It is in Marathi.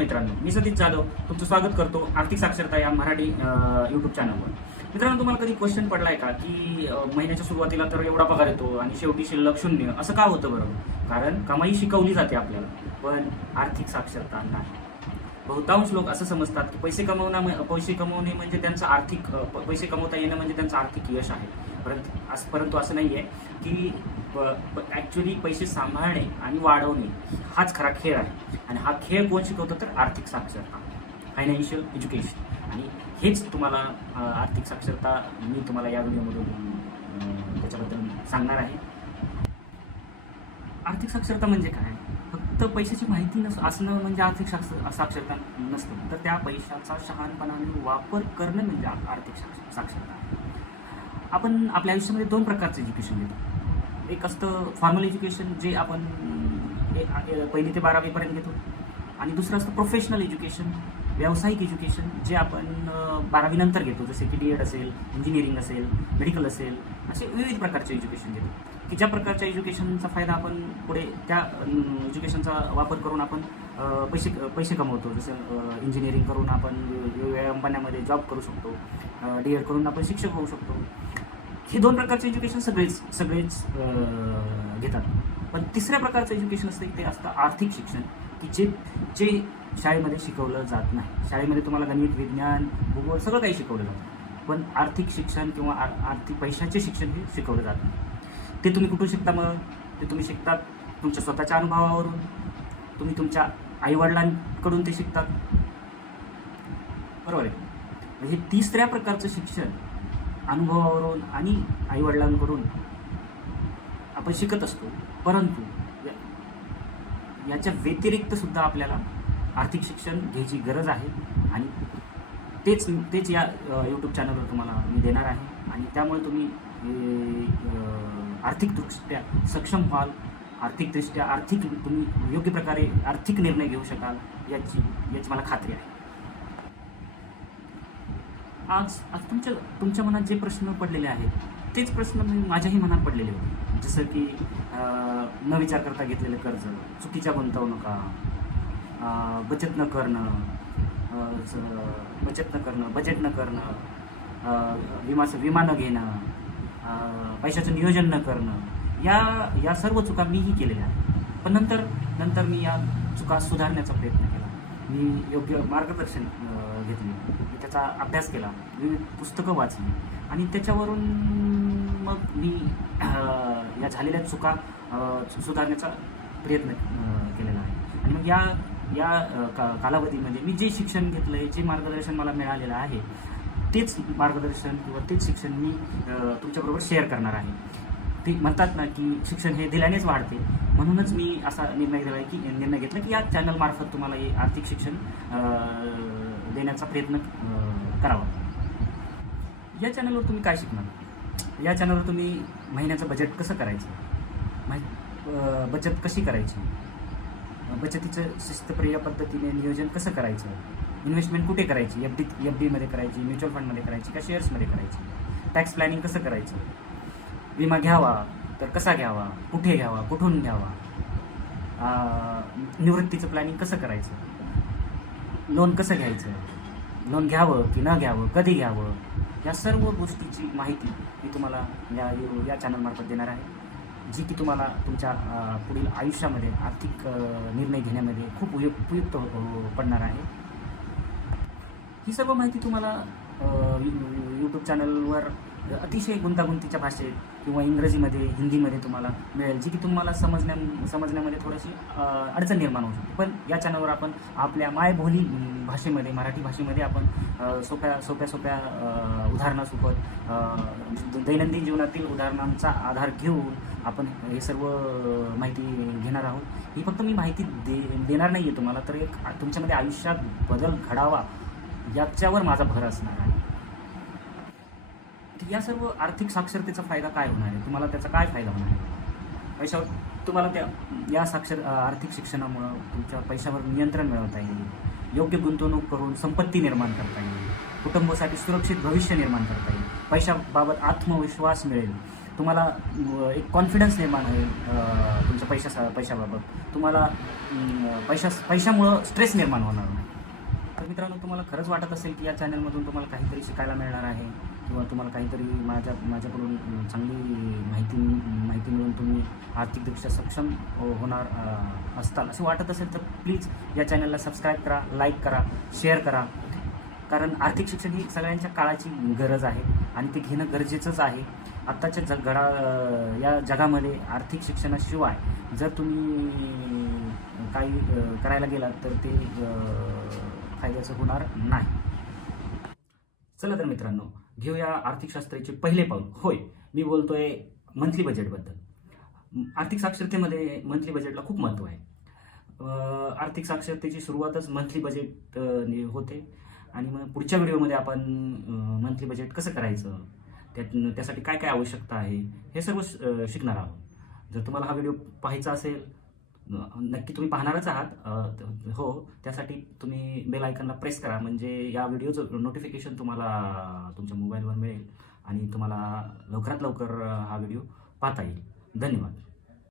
मित्रांनो मी सतीश जाधव तुमचं स्वागत करतो आर्थिक साक्षरता या मराठी यूट्यूब चॅनलवर मित्रांनो तुम्हाला कधी क्वेश्चन पडला आहे का की महिन्याच्या सुरुवातीला तर एवढा पगार येतो आणि शेवटी शिल्लक शून्य असं का होतं बरोबर कारण कमाई शिकवली जाते आपल्याला पण आर्थिक साक्षरता नाही. बहुतांश लोक असं समजतात की पैसे कमवणं पैसे कमवणे म्हणजे त्यांचं आर्थिक पैसे कमवता येणं म्हणजे त्यांचं आर्थिक यश आहे. परंतु असं परंतु असं नाही आहे की ॲक्च्युली पैसे सांभाळणे आणि वाढवणे हाच खरा खेळ आहे. आणि हा खेळ कोण शिकवतो तर आर्थिक साक्षरता फायनान्शियल एज्युकेशन आणि हेच तुम्हाला आर्थिक साक्षरता मी तुम्हाला या व्हिडिओमधून त्याच्याबद्दल सांगणार आहे. आर्थिक साक्षरता म्हणजे काय? फक्त पैशाची माहिती नस असणं म्हणजे आर्थिक साक्षर साक्षरता नसतं. तर त्या पैशाचा शहाणपणाने वापर करणं म्हणजे आर्थिक साक्ष साक्षरता. आपण आपल्या आयुष्यामध्ये दोन प्रकारचं एज्युकेशन घेतो. एक असतं फॉर्मल एज्युकेशन जे आपण पहिली ते बारावीपर्यंत घेतो. आणि दुसरं असतं प्रोफेशनल एज्युकेशन व्यावसायिक एज्युकेशन जे आपण बारावीनंतर घेतो. जसे की डी एड असेल इंजिनिअरिंग असेल मेडिकल असेल असे विविध प्रकारचे एज्युकेशन घेतो. की ज्या प्रकारच्या एज्युकेशनचा फायदा आपण पुढे त्या एज्युकेशनचा वापर करून आपण पैसे पैसे कमवतो. जसं इंजिनिअरिंग करून आपण वेगवेगळ्या कंपन्यामध्ये जॉब करू शकतो. डी एड करून आपण शिक्षक होऊ शकतो. हे दोन प्रकारचे एज्युकेशन सगळेच सगळेच घेतात. पण तिसऱ्या प्रकारचं एज्युकेशन असतं ते असतं आर्थिक शिक्षण की जे जे शाळेमध्ये शिकवलं जात नाही. शाळेमध्ये तुम्हाला गणित विज्ञान भूगोल सगळं काही शिकवलं जातं. पण आर्थिक शिक्षण किंवा आर- आर्थिक पैशाचे शिक्षण हे शिकवलं जात नाही. ते तुम्ही कुठून शिकता मग? ते तुम्ही शिकतात तुमच्या स्वतःच्या अनुभवावरून. तुम्ही तुमच्या आईवडिलांकडून ते शिकतात. बरोबर आहे? म्हणजे तिसऱ्या प्रकारचं शिक्षण अनुभवावरून आणि आईवडिलांकडून आपण शिकत असतो. परंतु या- याच्या व्यतिरिक्त सुद्धा आपल्याला आर्थिक शिक्षण घ्यायची गरज आहे. आणि तेच तेच या यूट्यूब चॅनलवर तुम्हाला मी देणार आहे. आणि त्यामुळे तुम्ही आर्थिकदृष्ट्या सक्षम व्हाल. आर्थिकदृष्ट्या आर्थिक तुम्ही योग्य प्रकारे आर्थिक निर्णय घेऊ शकाल. याची याची मला खात्री आहे. आज आज तुमच्या तुमच्या मनात जे प्रश्न पडलेले आहेत तेच प्रश्न मी माझ्याही मनात पडलेले होते. जसं की न विचार करता घेतलेलं कर्ज चुकीच्या गुंतवणुका बचत न करणं बचत न करणं बजेट न करणं विमाचं विमा न घेणं पैशाचं नियोजन न करणं या या सर्व चुका मीही केलेल्या आहेत. पण नंतर नंतर मी या चुका सुधारण्याचा प्रयत्न केला. मी योग्य मार्गदर्शन घेतले. त्याचा अभ्यास केला. विविध पुस्तकं वाचली. आणि त्याच्यावरून मग मी या झालेल्या चुका सु- सुधारण्याचा प्रयत्न केलेला आहे. आणि मग या या का कालावधीमध्ये मी जे शिक्षण घेतलं आहे जे मार्गदर्शन मला मिळालेलं आहे तेच मार्गदर्शन किंवा तेच शिक्षण मी तुमच्याबरोबर शेअर करणार आहे. ते म्हणतात ना की शिक्षण हे दिल्यानेच वाढते. म्हणूनच मी असा निर्णय दिला आहे की निर्णय घेतला की या चॅनलमार्फत तुम्हाला हे आर्थिक शिक्षण देण्याचा प्रयत्न करावा. या चॅनलवर तुम्ही काय शिकणार? या चॅनलवर तुम्ही महिन्याचं बजेट कसं करायचं? माहि बचत कशी करायची? बचतीचं शिस्तप्रिय पद्धतीने नियोजन कसं करायचं? इन्व्हेस्टमेंट कुठे करायची? एफ डी एफ डीमध्ये करायची म्युच्युअल फंडमध्ये करायची का शेअर्समध्ये करायची? टॅक्स प्लॅनिंग कसं करायचं? विमा घ्यावा तर कसा घ्यावा? कुठे घ्यावा? कुठून घ्यावा? निवृत्तीचं प्लॅनिंग कसं करायचं? लोन कसं घ्यायचं? लोन घ्यावं की न घ्यावं? कधी घ्यावं? या सर्व गोष्टीची माहिती मी तुम्हाला या या चॅनलमार्फत देणार आहे. जी की तुम्हाला तुमच्या पुढील आयुष्यामध्ये आर्थिक निर्णय घेण्यामध्ये खूप उपयु उपयुक्त हो- हो- हो पडणार आहे. ही सर्व माहिती तुम्हाला यूट्यूब चॅनलवर अतिशय गुंतागुंतीच्या भाषेत किंवा इंग्रजीमध्ये हिंदीमध्ये तुम्हाला मिळेल जी की तुम्हाला समजण्या समजण्यामध्ये थोडीशी अडचण निर्माण होऊ शकते. पण या चॅनलवर आपण आपल्या मायबोली भाषेमध्ये मराठी भाषेमध्ये आपण सोप्या सोप्या सोप्या उदाहरणासोबत दैनंदिन जीवनातील उदाहरणांचा आधार घेऊन आपण हे सर्व माहिती घेणार आहोत. ही फक्त मी माहिती दे देणार नाही आहे तुम्हाला तर एक तुमच्यामध्ये आयुष्यात बदल घडावा याच्यावर माझा भर असणार आहे. तर या सर्व आर्थिक साक्षरतेचा फायदा काय होणार आहे? तुम्हाला त्याचा काय फायदा होणार आहे? पैशावर तुम्हाला त्या या साक्षर आर्थिक शिक्षणामुळं तुमच्या पैशावर नियंत्रण मिळवता येईल. योग्य गुंतवणूक करून संपत्ती निर्माण करता येईल. कुटुंबासाठी सुरक्षित भविष्य निर्माण करता येईल. पैशाबाबत आत्मविश्वास मिळेल. तुम्हाला एक कॉन्फिडन्स निर्माण होईल तुमच्या पैशा पैशाबाबत. तुम्हाला पैशा पैशामुळं स्ट्रेस निर्माण होणार नाही. तर मित्रांनो तुम्हाला खरंच वाटत असेल की या चॅनलमधून तुम्हाला काहीतरी शिकायला मिळणार आहे. किंवा तुम्हाला काहीतरी माझ्या माझ्याकडून चांगली माहिती माहिती मिळून तुम्ही आर्थिकदृष्ट्या सक्षम हो, होणार असताल. असं वाटत असेल तर प्लीज या चॅनलला सबस्क्राईब करा लाईक करा शेअर करा. कारण आर्थिक शिक्षण ही सगळ्यांच्या काळाची गरज आहे आणि ते घेणं गरजेचंच आहे. आत्ताच्या जग घडा या जगामध्ये आर्थिक शिक्षणाशिवाय जर तुम्ही काही करायला गेलात तर ते फायद्याचं होणार नाही. चला तर मित्रांनो घेऊया आर्थिकशास्त्राचे पहिले पाऊल. होय मी बोलतोय मंथली बजेटबद्दल आर्थिक साक्षरतेमध्ये मंथली बजेटला खूप महत्त्व आहे. आर्थिक साक्षरतेची सुरुवातच मंथली बजेट होते. आणि मग पुढच्या व्हिडिओमध्ये आपण मंथली बजेट कसं करायचं त्यात त्यासाठी काय काय आवश्यकता आहे हे सर्व शिकणार आहोत. जर तुम्हाला हा व्हिडिओ पाहायचा असेल नक्की तुम्ही पाहणारच आहात. हो त्यासाठी तुम्ही बेल आयकनला प्रेस करा. म्हणजे या व्हिडिओचं नोटिफिकेशन तुम्हाला तुमच्या मोबाईलवर मिळेल आणि तुम्हाला लवकरात लवकर हा व्हिडिओ पाहता येईल. धन्यवाद.